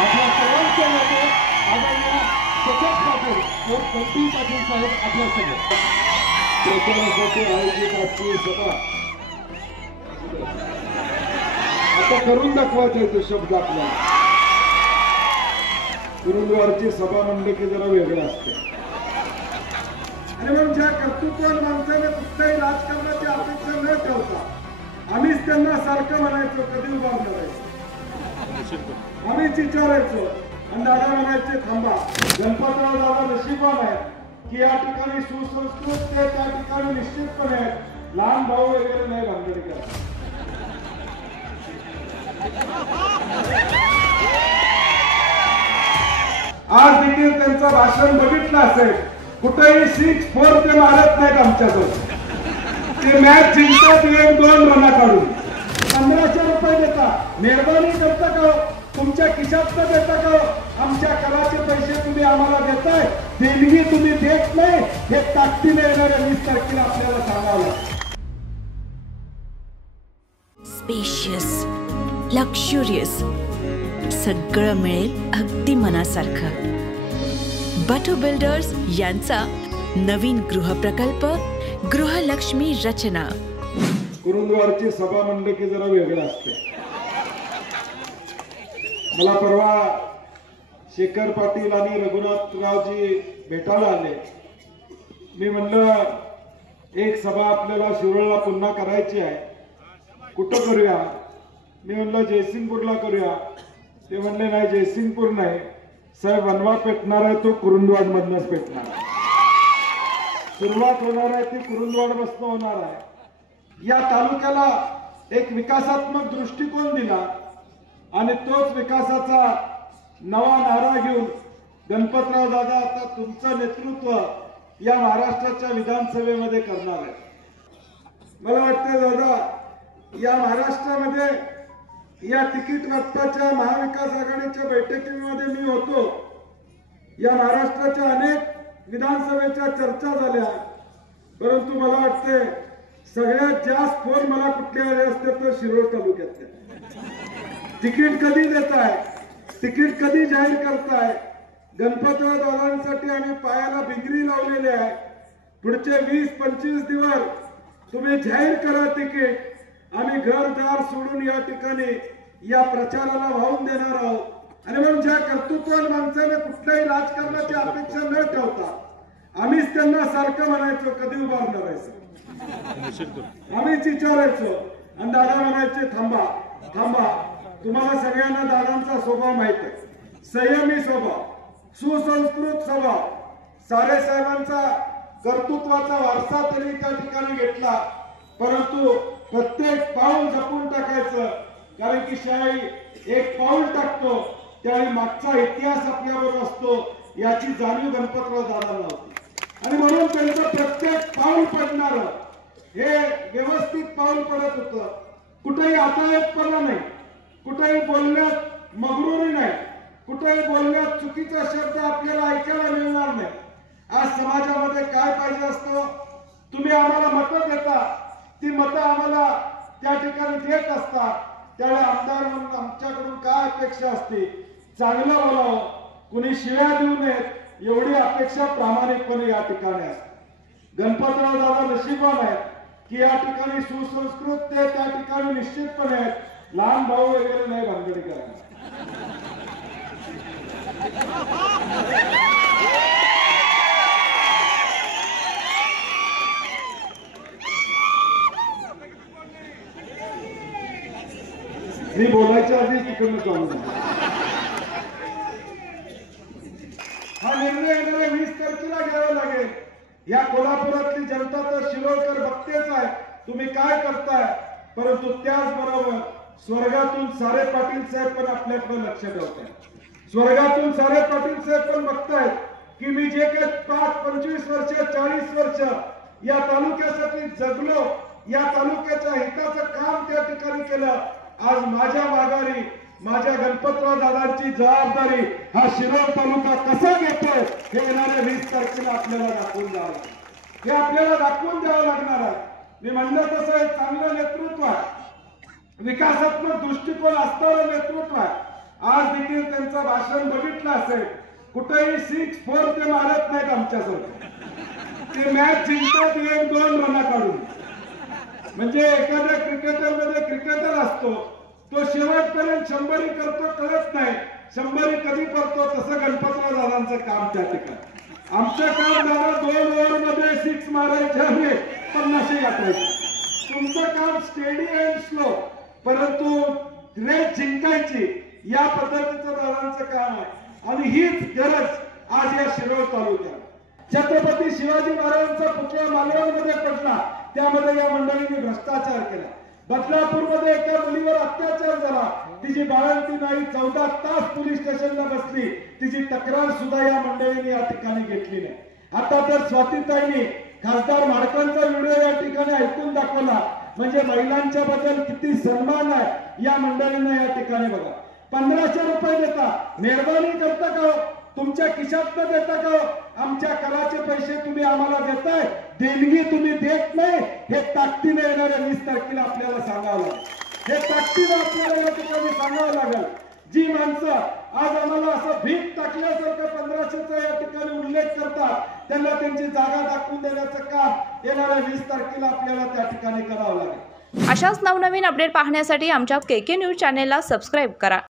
आपल्या सर्वांच्या नाते आदरणीय सचिन पाटील व गंटी पाटील साहेब आपल्या समोर प्रचारासाठी आयोजित आजची सभा आता करून दाखवायचा तो शब्द आपल्याला. गुरुद्वारची सभा म्हणले की जरा वेगळं असते आणि मग ज्या कर्तृत्वान माणसाने कुठल्याही राजकारणाची अपेक्षा न ठेवता आम्हीच त्यांना सारखं म्हणायचो कधी उभारणार आहे आम्हीच विचारायचो आणि दादा म्हणायचे थांबा. गणपतराव दादा नशीबवान आहे की या ठिकाणी सुसंस्कृत ते त्या ठिकाणी निश्चितपणे लहान भाऊ वगैरे नाही भानगडी करत. आज देखील त्यांचं भाषण बघितलं असेल कुठेही 6-4 ते मारत नाहीत आमच्याकडून. ते मॅच जिंकतात 1-2 रना काढून 1500 रुपये देतात. मेहरबानी करता का तुमच्या खिशात देता का आमच्या कराचे पैसे तुम्ही आम्हाला देताय देणगी तुम्ही देत नाही हे ताकदीने येणाऱ्या 20 तारखेला आपल्याला सांगावं. स्पेशियस लक्झुरियस सगळं मिळेल अगदी मनासारखं. बटू बिल्डर्स यांचा नवीन गृहप्रकल्प गृहलक्ष्मी रचना. गुरुद्वारची सभा म्हणले की जरा वेगळं असते. मला परवा शेखर पाटील आणि रघुनाथरावजी भेटायला आले. मी म्हणलं एक सभा आपल्याला शिरोळला पुन्हा करायची आहे कुठं करूया. मी म्हणलं जयसिंगपूरला करूया. ते म्हणले नाही जयसिंगपूर नाही साहेब वनवा पेटणार आहे तो कुरुंदवाड मधनच पेटणार आहे. सुरुवात होणार आहे ती कुरुंदवाड बसणं होणार आहे. या तालुक्याला एक विकासात्मक दृष्टिकोन दिला आणि तोच विकासाचा नवा नारा घेऊन गणपतराव दादा आता तुमचं नेतृत्व या महाराष्ट्राच्या विधानसभेमध्ये करणार आहे. मला वाटतं दादा या महाराष्ट्रामध्ये या तिकीट वाटपाच्या महाविकास आघाडीच्या बैठकीमध्ये मी होतो. या महाराष्ट्राच्या अनेक विधानसभेच्या चर्चा झाल्या परंतु मला वाटते सगळ्यात जास्त फोन मला कुठले आले असते तर शिरोळ तालुक्यातले. तिकीट कधी देताय तिकीट कधी जाहीर करताय. गणपतराव दादांसाठी आम्ही पायाला भिंगरी लावलेली आहे. पुढचे 20-25 दिवस तुम्ही जाहीर करा तिकीट. आम्ही घरदार सोडून या ठिकाणी या प्रचाराला वाहून देणार आहोत. आणि मग ज्या कर्तृत्वान माणसाने कुठल्याही राजकारणाची अपेक्षा न ठेवता आम्हीच त्यांना सारखं म्हणायचो कधी उभारणार आहे आम्हीच विचारायचो आणि दादा म्हणायचे थांबा थांबा. तुम्हाला सगळ्यांना दादांचा स्वभाव माहित आहे. संयमी स्वभाव सुसंस्कृत स्वभाव सारेसाहेबांचा कर्तृत्वाचा वारसा त्यांनी त्या ठिकाणी घेतला परंतु प्रत्येक पाऊल जपून टाकायचं कारण की शाही एक पाऊल टाकतो त्यावेळी मागचा इतिहास आपल्याबरोबर असतो याची जाणीव गणपतराव दादांना होती. आणि म्हणून त्यांचं प्रत्येक पाऊल पडणार हे व्यवस्थित पाऊल पडत होतं. कुठेही आतायतपणा नाही कुठेही बोलण्यात मगरुरी नाही कुठेही बोलण्यात चुकीचा शब्द आपल्याला ऐकायला मिळणार नाही. आज समाजामध्ये काय पाहिजे असतं तुम्ही आम्हाला मतं देता ती मतं आम्हाला त्या ठिकाणी देत असतात. त्यावेळी आमदार म्हणून आमच्याकडून काय अपेक्षा असते चांगलं बोलावं कुणी शिव्या देऊ नयेत एवढी अपेक्षा प्रामाणिकपणे या ठिकाणी असते. गणपतराव दादा नशीबवान आहेत की या ठिकाणी सुसंस्कृत ते त्या ठिकाणी निश्चितपणे लहान भाऊ वगैरे नाही भानगडी करणार. मी बोलायच्या आधी तिकडनं चालू हा निर्णय येणाऱ्या 20 तारखेला घ्यावा लागेल. या कोल्हापुरातली जनता तर शिरोळकर बघतेच आहे तुम्ही काय करताय परंतु त्याचबरोबर स्वर्गातून सारे पाटील साहेब पण आपल्याकडे लक्ष ठेवतात. स्वर्गातून सारे पाटील साहेब पण बघतायत की मी जे काही 5-25 वर्ष 40 वर्ष या तालुक्यासाठी जगलो या तालुक्याच्या हिताचं काम त्या ठिकाणी केलं. आज माझ्या माघारी माझ्या गणपतराव दादांची जबाबदारी हा शिरोळ तालुका कसा घेतोय हे येणाऱ्या 20 तारखेला आपल्याला दाखवून द्यावं लागेल. हे आपल्याला दाखवून द्यावं लागणार आहे. मी म्हणलं तसं एक चांगलं नेतृत्व आहे विकासात्मक दृष्टिकोन असणारं नेतृत्व आहे. आज देखील त्यांचं भाषण बघितलं असेल, कुठेही 6-4 ते मारत नाहीत आमच्यासोबत, ते मॅच जिंकतात 1-2 रन काढून. म्हणजे एखाद्या क्रिकेटरमध्ये क्रिकेटर असतो, तो शेवटपर्यंत 100 करतो कळत नाही, 100 कधी करतो, तसं गणपतराव दादांचं काम त्या ठिकाणी. आमचं काम दादा 2 ओव्हरमध्ये 6 मारायचे आणि 50 गाठायचे. तुमचं काम स्टेडी अँड स्लो, परंतु रेस जिंकायची, या पद्धतीचं दादांचं काम आहे. आणि हीच गरज आज या शिरोळ तालुक्यात. छत्रपती शिवाजी महाराजांचा पुतळा मालवणमध्ये पडला, त्यामध्ये या मंडळींनी भ्रष्टाचार केला. बदलापूरमध्ये एका मुलीवर अत्याचार झाला, तिची बाळंती नाही, 14 तास पोलीस स्टेशनला बसली, तिची तक्रार सुद्धा या मंडळींनी या ठिकाणी घेतली नाही. आता तर स्वातीताईंनी खासदार माडकांचा व्हिडिओ या ठिकाणी ऐकून दाखवला, म्हणजे महिलांच्या बद्दल किती सन्मान आहे या मंडळींना या ठिकाणी. बघा, 1500 रुपये देता, मेहरबानी करता का? तुमच्या खिशातनं देता का? आमच्या कराचे पैसे तुम्ही आम्हाला देताय, देणगी तुम्ही देत नाही, हे ताकदीने येणाऱ्या 20 तारखेला आपल्याला सांगावं लागेल. हे ताकदीने आपल्याला या ठिकाणी सांगावं लागेल. जी माणसं आज आम्हाला असं भीक टाकल्यासारखं 1500चा या ठिकाणी उल्लेख करतात, त्यांना त्यांची जागा दाखवून देण्याचं काम येणाऱ्या 20 तारखेला आपल्याला त्या ठिकाणी करावं लागेल. अशाच नवनवीन अपडेट पाहण्यासाठी आमच्या KK न्यूज चॅनेलला सबस्क्राईब करा.